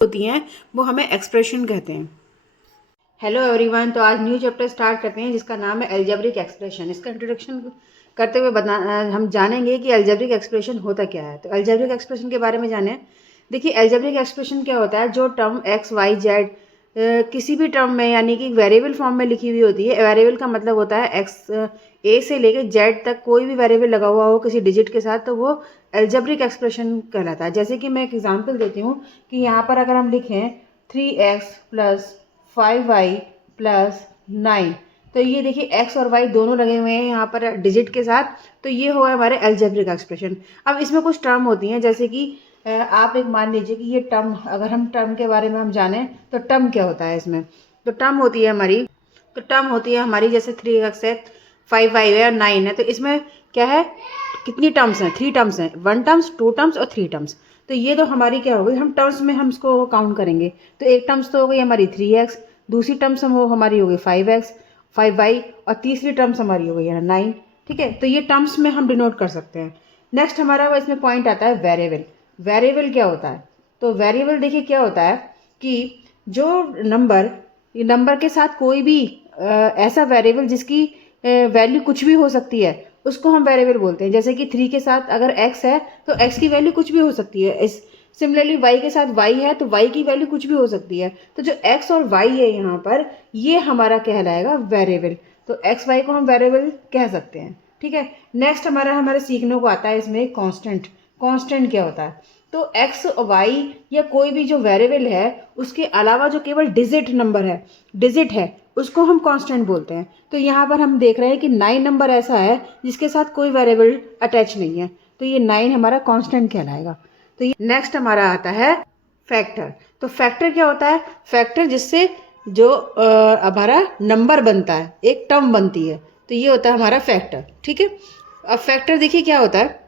होती हैं वो हमें एक्सप्रेशन कहते हैं। हेलो एवरीवन, तो आज न्यू चैप्टर स्टार्ट करते हैं जिसका नाम है अलजेब्रिक एक्सप्रेशन। इसका इंट्रोडक्शन करते हुए हम जानेंगे कि अलजेब्रिक एक्सप्रेशन होता क्या है। तो अलजेब्रिक एक्सप्रेशन के बारे में जानें। देखिए, अलजेब्रिक एक्सप्रेशन क्या होता है, जो टर्म एक्स वाई जेड किसी भी टर्म में यानी कि वेरिएबल फॉर्म में लिखी हुई होती है। वेरिएबल का मतलब होता है एक्स ए से लेकर जेड तक कोई भी वेरिएबल लगा हुआ हो किसी डिजिट के साथ, तो वो अलजेब्रिक एक्सप्रेशन कहलाता है। जैसे कि मैं एक एग्जांपल देती हूँ कि यहाँ पर अगर हम लिखें 3x प्लस 5y प्लस 9, तो ये देखिए x और y दोनों लगे हुए हैं यहाँ पर डिजिट के साथ, तो ये हुआ हमारे अलजेब्रिक एक्सप्रेशन। अब इसमें कुछ टर्म होती हैं, जैसे कि आप एक मान लीजिए कि ये टर्म, अगर हम टर्म के बारे में हम जानें तो टर्म क्या होता है इसमें। तो टर्म होती है हमारी जैसे 3x है, 5y है और 9 है। तो इसमें क्या है, कितनी टर्म्स हैं, 3 टर्म्स हैं, 1 टर्म्स, 2 टर्म्स और 3 टर्म्स। तो ये तो हमारी क्या हो गई, हम टर्म्स में हम इसको काउंट करेंगे। तो एक टर्म्स तो हो गई हमारी 3x, दूसरी टर्म्स हम हमारी हो गई 5x 5y और तीसरी टर्म्स हमारी हो गई है 9। ठीक है, तो ये टर्म्स में हम डिनोट कर सकते हैं। नेक्स्ट हमारा वो इसमें पॉइंट आता है वेरिएबल। वेरिएबल क्या होता है, तो वेरिएबल देखिए क्या होता है कि जो नंबर के साथ कोई भी ऐसा वेरिएबल जिसकी वैल्यू कुछ भी हो सकती है उसको हम वेरिएबल बोलते हैं। जैसे कि 3 के साथ अगर x है तो x की वैल्यू कुछ भी हो सकती है। सिमिलरली y के साथ y है तो y की वैल्यू कुछ भी हो सकती है। तो जो x और y है यहाँ पर, ये हमारा कहलाएगा वेरिएबल। तो x y को हम वेरिएबल कह सकते हैं। ठीक है, नेक्स्ट हमारे सीखने को आता है इसमें कांस्टेंट। कांस्टेंट क्या होता है, तो x y या कोई भी जो वेरिएबल है उसके अलावा जो केवल डिजिट है उसको हम कांस्टेंट बोलते हैं। तो यहाँ पर हम देख रहे हैं कि 9 नंबर ऐसा है जिसके साथ कोई वेरिएबल अटैच नहीं है, तो ये 9 हमारा कांस्टेंट कहलाएगा। तो ये नेक्स्ट हमारा आता है फैक्टर। तो फैक्टर क्या होता है, फैक्टर जिससे जो हमारा नंबर बनता है, एक टर्म बनती है, तो ये होता है हमारा फैक्टर। ठीक है, अब फैक्टर देखिए क्या होता है।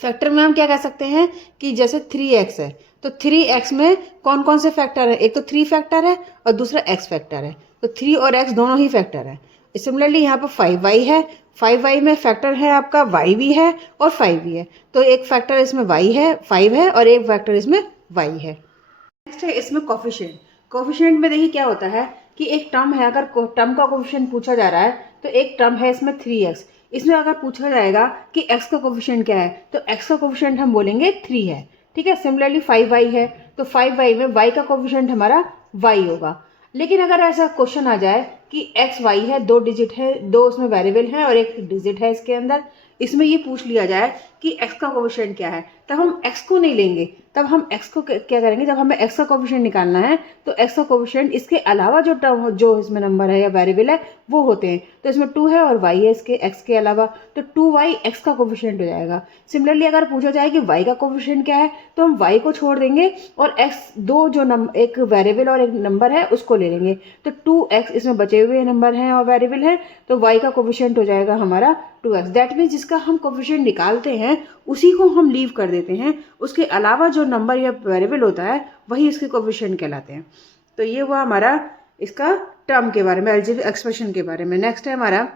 फैक्टर में हम क्या कह सकते हैं कि जैसे 3x है तो 3x में कौन कौन से फैक्टर है, एक तो 3 फैक्टर है और दूसरा x फैक्टर है। तो 3 और x दोनों ही फैक्टर है। सिमिलरली यहाँ पर 5y है, 5y में फैक्टर है आपका y भी है और 5 भी है। तो एक फैक्टर इसमें y है, 5 है, और एक फैक्टर इसमें y है। नेक्स्ट है इसमें कोफिशिएंट। कोफिशिएंट में देखिए क्या होता है कि एक टर्म है, अगर टर्म का कोफिशिएंट पूछा जा रहा है तो एक टर्म है इसमें 3x। इसमें अगर पूछा जाएगा कि x का कोफिशिएंट क्या है तो x का कोफिशिएंट हम बोलेंगे 3 है। ठीक है, सिमिलरली 5y है तो 5y में y का कोफिशिएंट हमारा y होगा। लेकिन अगर ऐसा क्वेश्चन आ जाए कि x y है, 2 डिजिट है, 2 उसमें वेरिएबल हैं और एक डिजिट है इसके अंदर, इसमें ये पूछ लिया जाए कि x का कोफिशिएंट क्या है, तब हम x को नहीं लेंगे। तब हम x को क्या करेंगे, जब हमें x का कोफिशिएंट निकालना है तो x का कोफिशिएंट इसके अलावा जो टर्म जो इसमें नंबर है या वेरिएबल है वो होते हैं। तो इसमें 2 है और y है इसके x के अलावा, तो 2y x का कोफिशिएंट हो जाएगा। सिमिलरली अगर पूछा जाए कि y का कोफिशिएंट क्या है तो हम y को छोड़ देंगे और x, दो जो एक वेरिएबल और एक नंबर है उसको ले लेंगे। तो 2x इसमें बचे हुए नंबर हैं और वेरिएबल है, तो y का कोफिशिएंट हो जाएगा हमारा 2x। दैट मीन्स जिसका हम कोफिशिएंट निकालते हैं उसी को हम लीव कर देते हैं, उसके अलावा जो नंबर या वेरिएबल होता है वही इसके कोफिशिएंट कहलाते हैं। तो ये हुआ हमारा इसका टर्म के बारे में, अलजेब्रिक एक्सप्रेशन के बारे में। नेक्स्ट है हमारा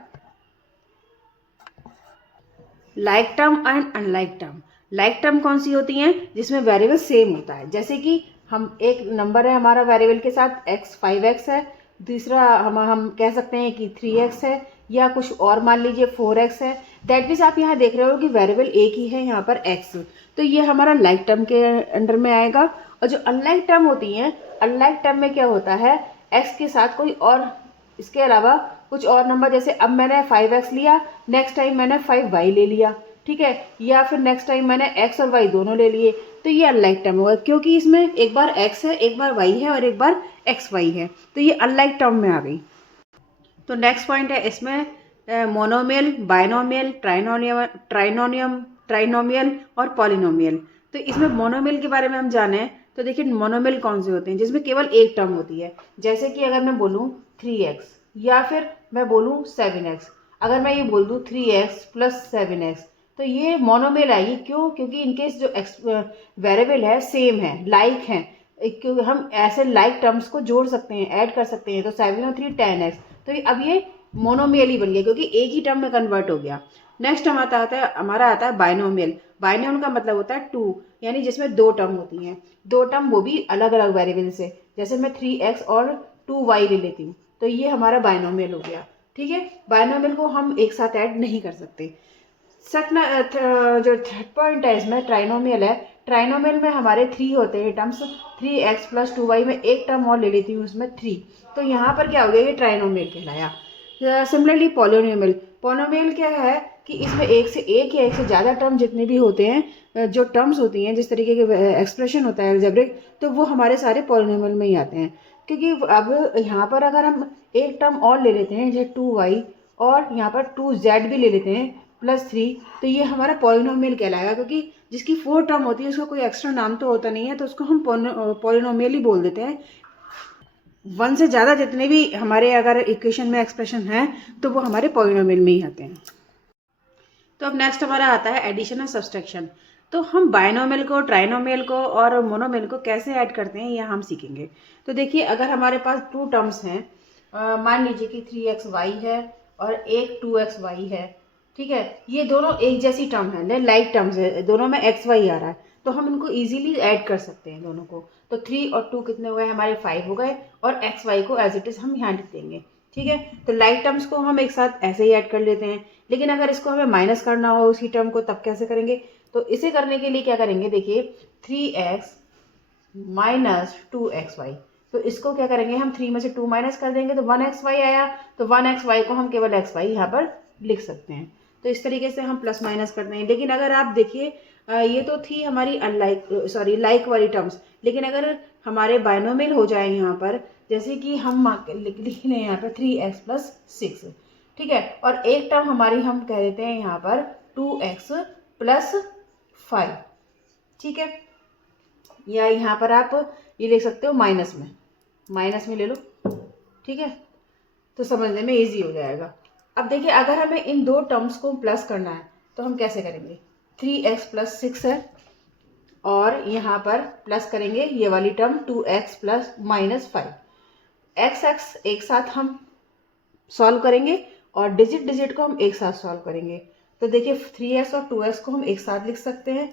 like term and unlike term. Like term कौन सी होती हैं, जिसमें वेरिएबल सेम होता है। जैसे कि हम एक नंबर है हमारा वेरिएबल के साथ x 5x है, दूसरा हम कह सकते हैं कि 3x है, या कुछ और मान लीजिए 4x है। दैट मीन्स आप यहाँ देख रहे हो कि वेरिएबल एक ही है यहाँ पर x, तो ये हमारा लाइक टर्म के अंडर में आएगा। और जो अनलाइक टर्म होती हैं, अनलाइक टर्म में क्या होता है, x के साथ कोई और इसके अलावा कुछ और नंबर, जैसे अब मैंने 5x लिया, नेक्स्ट टाइम मैंने 5y ले लिया। ठीक है, या फिर नेक्स्ट टाइम मैंने x और y दोनों ले लिए, तो ये अनलाइक टर्म होगा, क्योंकि इसमें एक बार x है, एक बार y है और एक बार xy है, तो ये अनलाइक टर्म में आ गई। तो नेक्स्ट पॉइंट है इसमें मोनोमियल, बायनोमियल, ट्राइनोमियल और पॉलिनोमियल। तो इसमें मोनोमियल के बारे में हम जाने तो देखिए मोनोमियल कौन से होते हैं, जिसमें केवल एक टर्म होती है। जैसे कि अगर मैं बोलूँ 3x या फिर मैं बोलूँ 7x, अगर मैं ये बोल दूँ 3x प्लस 7x, तो ये मोनोमियल आएगी। क्यों, क्योंकि इनके जो वेरिएबल है सेम है, लाइक हैं, क्योंकि हम ऐसे लाइक टर्म्स को जोड़ सकते हैं, ऐड कर सकते हैं। तो 7 और 3 10x, तो अब ये मोनोमियल ही बन गया क्योंकि एक ही टर्म में कन्वर्ट हो गया। नेक्स्ट हमारा आता है बाइनोमियल। बाइनोमियल का मतलब होता है 2, यानी जिसमें 2 टर्म होती हैं, 2 टर्म वो भी अलग अलग वेरिएबल से। जैसे मैं 3x और 2y ले लेती हूँ, तो ये हमारा बाइनोमियल हो गया। ठीक है, बाइनोमियल को हम एक साथ ऐड नहीं कर सकते। जो थर्ड पॉइंट है इसमें ट्राइनोमियल है। ट्राइनोमियल में हमारे 3 होते हैं टर्म्स, 3x प्लस 2y में एक टर्म और ले लेती हूँ उसमें 3, तो यहाँ पर क्या हो गया, ये ट्राइनोमियल कहलाया। Similarly polynomial. पॉलिनोमियल क्या है कि इसमें एक से एक या एक से ज़्यादा टर्म जितने भी होते हैं, जो टर्म्स होती हैं, जिस तरीके के एक्सप्रेशन होता है अलजेब्रिक, तो वो हमारे सारे पॉलिनोमियल में ही आते हैं। क्योंकि अब यहाँ पर अगर हम एक टर्म और ले लेते हैं जैसे 2y, और यहाँ पर 2z भी ले लेते हैं +3, तो ये हमारा पॉलिनोमियल कहलाएगा। क्योंकि जिसकी 4 टर्म होती है उसका कोई एक्स्ट्रा नाम तो होता नहीं है, तो उसको हम पॉलिनोमियल ही बोल देते हैं। 1 से ज़्यादा जितने भी हमारे अगर इक्वेशन में एक्सप्रेशन हैं, तो वो हमारे पॉलिनोमियल में ही आते हैं। तो अब नेक्स्ट हमारा आता है एडिशन और सब्सट्रैक्शन। तो हम बाइनोमियल को, ट्राइनोमियल को और मोनोमियल को कैसे ऐड करते हैं, ये हम सीखेंगे। तो देखिए, अगर हमारे पास 2 टर्म्स हैं, मान लीजिए कि 3xy है और एक 2xy है, ठीक है, ये दोनों एक जैसी टर्म है, लाइक टर्म्स है, दोनों में xy आ रहा है, तो हम इनको इजीली ऐड कर सकते हैं दोनों को। तो 3 और 2 कितने हो गए हमारे, 5 हो गए, और xy को एज इट इज हम यहाँ लिख देंगे। ठीक है, तो लाइक टर्म्स को हम एक साथ ऐसे ही ऐड कर लेते हैं। लेकिन अगर इसको हमें माइनस करना हो उसी टर्म को, तब कैसे करेंगे? तो इसे करने के लिए क्या करेंगे, देखिए 3x माइनस 2xy, तो इसको क्या करेंगे हम, 3 में से 2 माइनस कर देंगे तो 1xy आया, तो 1xy को हम केवल xy यहाँ पर लिख सकते हैं। तो इस तरीके से हम प्लस माइनस करते हैं। लेकिन अगर आप देखिए, ये तो थी हमारी अनलाइक लाइक वाली टर्म्स, लेकिन अगर हमारे बाइनोमियल हो जाए यहाँ पर, जैसे कि हम लिख लें यहाँ पर 3x प्लस 6, ठीक है, और एक टर्म हमारी हम कह देते हैं यहाँ पर 2x प्लस 5, ठीक है, या यहाँ पर आप ये लिख सकते हो माइनस में ले लो, ठीक है, तो समझने में इजी हो जाएगा। अब देखिए, अगर हमें इन 2 टर्म्स को प्लस करना है तो हम कैसे करेंगे, 3x प्लस 6 है, और यहाँ पर प्लस करेंगे ये वाली term 2x plus minus 5, x एक साथ हम सॉल्व करेंगे और डिजिट को हम एक साथ सॉल्व करेंगे। तो देखिए 3x और 2x को हम एक साथ लिख सकते हैं,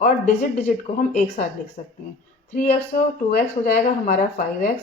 और डिजिट को हम एक साथ लिख सकते हैं। 3x और 2x हो जाएगा हमारा 5x,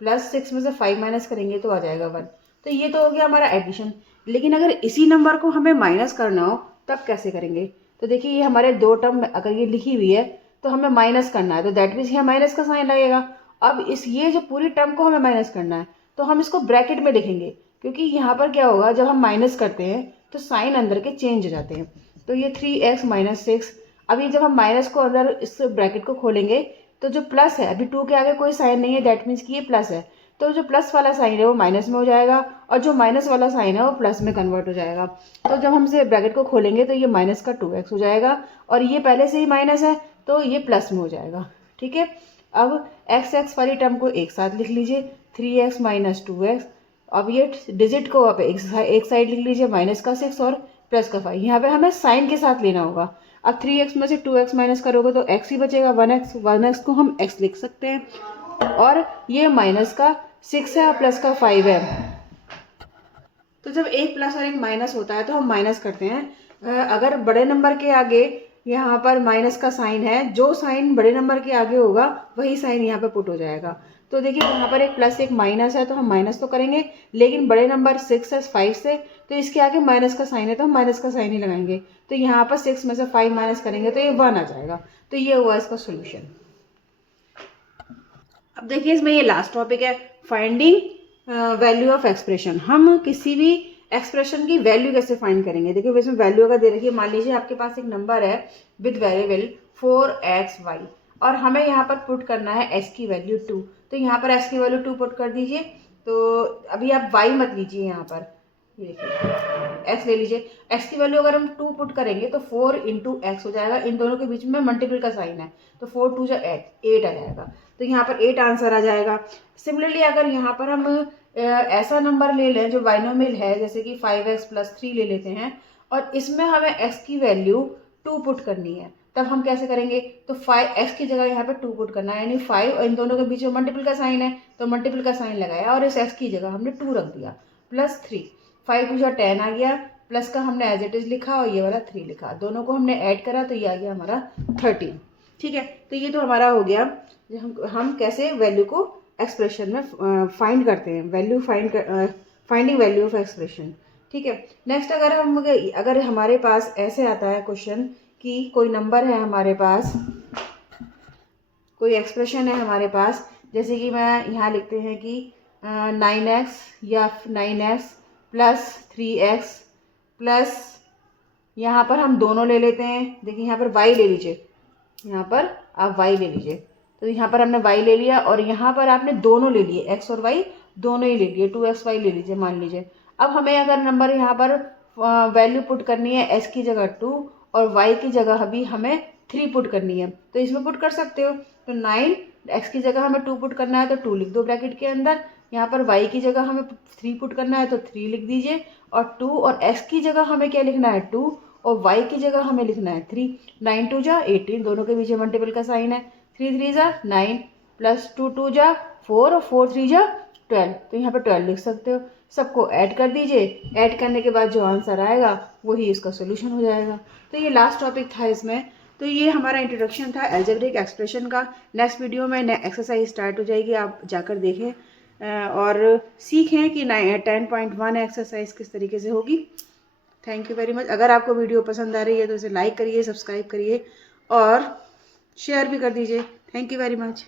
प्लस 6 में से 5 माइनस करेंगे तो आ जाएगा 1। तो ये तो हो गया हमारा एडिशन। लेकिन अगर इसी नंबर को हमें माइनस करना हो तब कैसे करेंगे? तो देखिए, ये हमारे 2 टर्म अगर ये लिखी हुई है तो हमें माइनस करना है, तो दैट मीन्स यहाँ माइनस का साइन लगेगा। अब ये जो पूरी टर्म को हमें माइनस करना है, तो हम इसको ब्रैकेट में लिखेंगे, क्योंकि यहाँ पर क्या होगा, जब हम माइनस करते हैं तो साइन अंदर के चेंज हो जाते हैं। तो ये 3x माइनस 6, अभी जब हम माइनस को अंदर इस ब्रैकेट को खोलेंगे तो जो प्लस है, अभी 2 के आगे कोई साइन नहीं है, दैट मीन्स कि ये प्लस है, तो जो प्लस वाला साइन है वो माइनस में हो जाएगा, और जो माइनस वाला साइन है वो प्लस में कन्वर्ट हो जाएगा। तो जब हम इसे ब्रैकेट को खोलेंगे तो ये माइनस का 2x हो जाएगा, और ये पहले से ही माइनस है तो ये प्लस में हो जाएगा। ठीक है, अब x वाली टर्म को एक साथ लिख लीजिए, 3x माइनस 2x। अब ये डिजिट को आप एक साइड लिख लीजिए, माइनस का 6 और प्लस का 5। यहाँ पे हमें साइन के साथ लेना होगा। अब 3x में से 2x माइनस करोगे तो x ही बचेगा, 1x को हम x लिख सकते हैं, और ये माइनस का 6 है और प्लस का 5 है। तो जब एक प्लस और एक माइनस होता है तो हम माइनस करते हैं। अगर बड़े नंबर के आगे यहाँ पर माइनस का साइन है, जो साइन बड़े नंबर के आगे होगा वही साइन यहाँ पे पुट हो जाएगा। तो देखिए, यहाँ पर एक प्लस एक माइनस है तो हम माइनस तो करेंगे, लेकिन बड़े नंबर 6 है 5 से, तो इसके आगे माइनस का साइन है तो हम माइनस का साइन ही लगाएंगे। तो यहाँ पर 6 में से 5 माइनस करेंगे तो ये 1 आ जाएगा। तो ये हुआ इसका सोल्यूशन। अब देखिए, इसमें ये लास्ट टॉपिक है, फाइंडिंग वैल्यू ऑफ एक्सप्रेशन। हम किसी भी एक्सप्रेशन की वैल्यू कैसे फाइंड करेंगे? देखिए, इसमें वैल्यू अगर दे रखी है, मान लीजिए आपके पास एक नंबर है विद वेरिएबल 4xy, और हमें यहाँ पर पुट करना है x की वैल्यू 2। तो यहाँ पर x की वैल्यू 2 पुट कर दीजिए। तो अभी आप y मत लीजिए, यहाँ पर ये देखिए x ले लीजिए। x की वैल्यू अगर हम 2 पुट करेंगे तो 4 इंटू एक्स हो जाएगा, इन दोनों के बीच में मल्टीपल का साइन है, तो 4 2 8 आ जाएगा, तो यहाँ पर 8 आंसर आ जाएगा। सिमिलरली अगर यहाँ पर हम ऐसा नंबर ले लें जो बाइनोमियल है, जैसे कि 5x प्लस 3 ले लेते हैं, और इसमें हमें x की वैल्यू 2 पुट करनी है, तब हम कैसे करेंगे? तो 5x की जगह यहाँ पे 2 पुट करना है, यानी 5 और इन दोनों के बीच में मल्टीपल का साइन है, तो मल्टीपल का साइन लगाया और इस x की जगह हमने 2 रख दिया, प्लस 3, 5 2 10 आ गया, प्लस का हमने एज इट इज़ लिखा और ये वाला 3 लिखा, दोनों को हमने ऐड करा तो ये आ गया हमारा 13। ठीक है, तो ये तो हमारा हो गया हम कैसे वैल्यू को एक्सप्रेशन में फाइंड करते हैं, value finding value of expression. ठीक है, नेक्स्ट अगर हमारे पास ऐसे आता है क्वेश्चन कि कोई नंबर है हमारे पास, कोई एक्सप्रेशन है हमारे पास, जैसे कि मैं यहाँ लिखते हैं कि 9x या 9x प्लस 3x प्लस, यहाँ पर हम दोनों ले लेते हैं, देखिए यहाँ पर y ले लीजिए, यहाँ पर आप y ले लीजिए, तो यहाँ पर हमने y ले लिया और यहाँ पर आपने दोनों ले लिए, x और y दोनों ही ले लिए, 2xy ले लीजिए मान लीजिए। अब हमें अगर नंबर यहाँ पर वैल्यू पुट करनी है, x की जगह 2 और y की जगह अभी हमें 3 पुट करनी है, तो इसमें पुट कर सकते हो। तो 9 x की जगह हमें 2 पुट करना है तो 2 लिख दो ब्रैकेट के अंदर, यहाँ पर y की जगह हमें 3 पुट करना है तो 3 लिख दीजिए, और 2 और x की जगह हमें क्या लिखना है 2 और y की जगह हमें लिखना है 3। 9 2 जा 18, दोनों के पीछे मल्टीपल का साइन है, 3 3 जा 9 प्लस 2 2 जा 4 और 4 3 जा 12, तो यहाँ पर 12 लिख सकते हो। सबको ऐड कर दीजिए, ऐड करने के बाद जो आंसर आएगा वही इसका सोल्यूशन हो जाएगा। तो ये लास्ट टॉपिक था इसमें। तो ये हमारा इंट्रोडक्शन था अलजेब्रिक एक्सप्रेशन का। नेक्स्ट वीडियो में एक्सरसाइज स्टार्ट हो जाएगी, आप जाकर देखें और सीखें कि 10.1 एक्सरसाइज किस तरीके से होगी। Thank you very much. अगर आपको वीडियो पसंद आ रही है तो इसे लाइक करिए, सब्सक्राइब करिए और शेयर भी कर दीजिए। Thank you very much.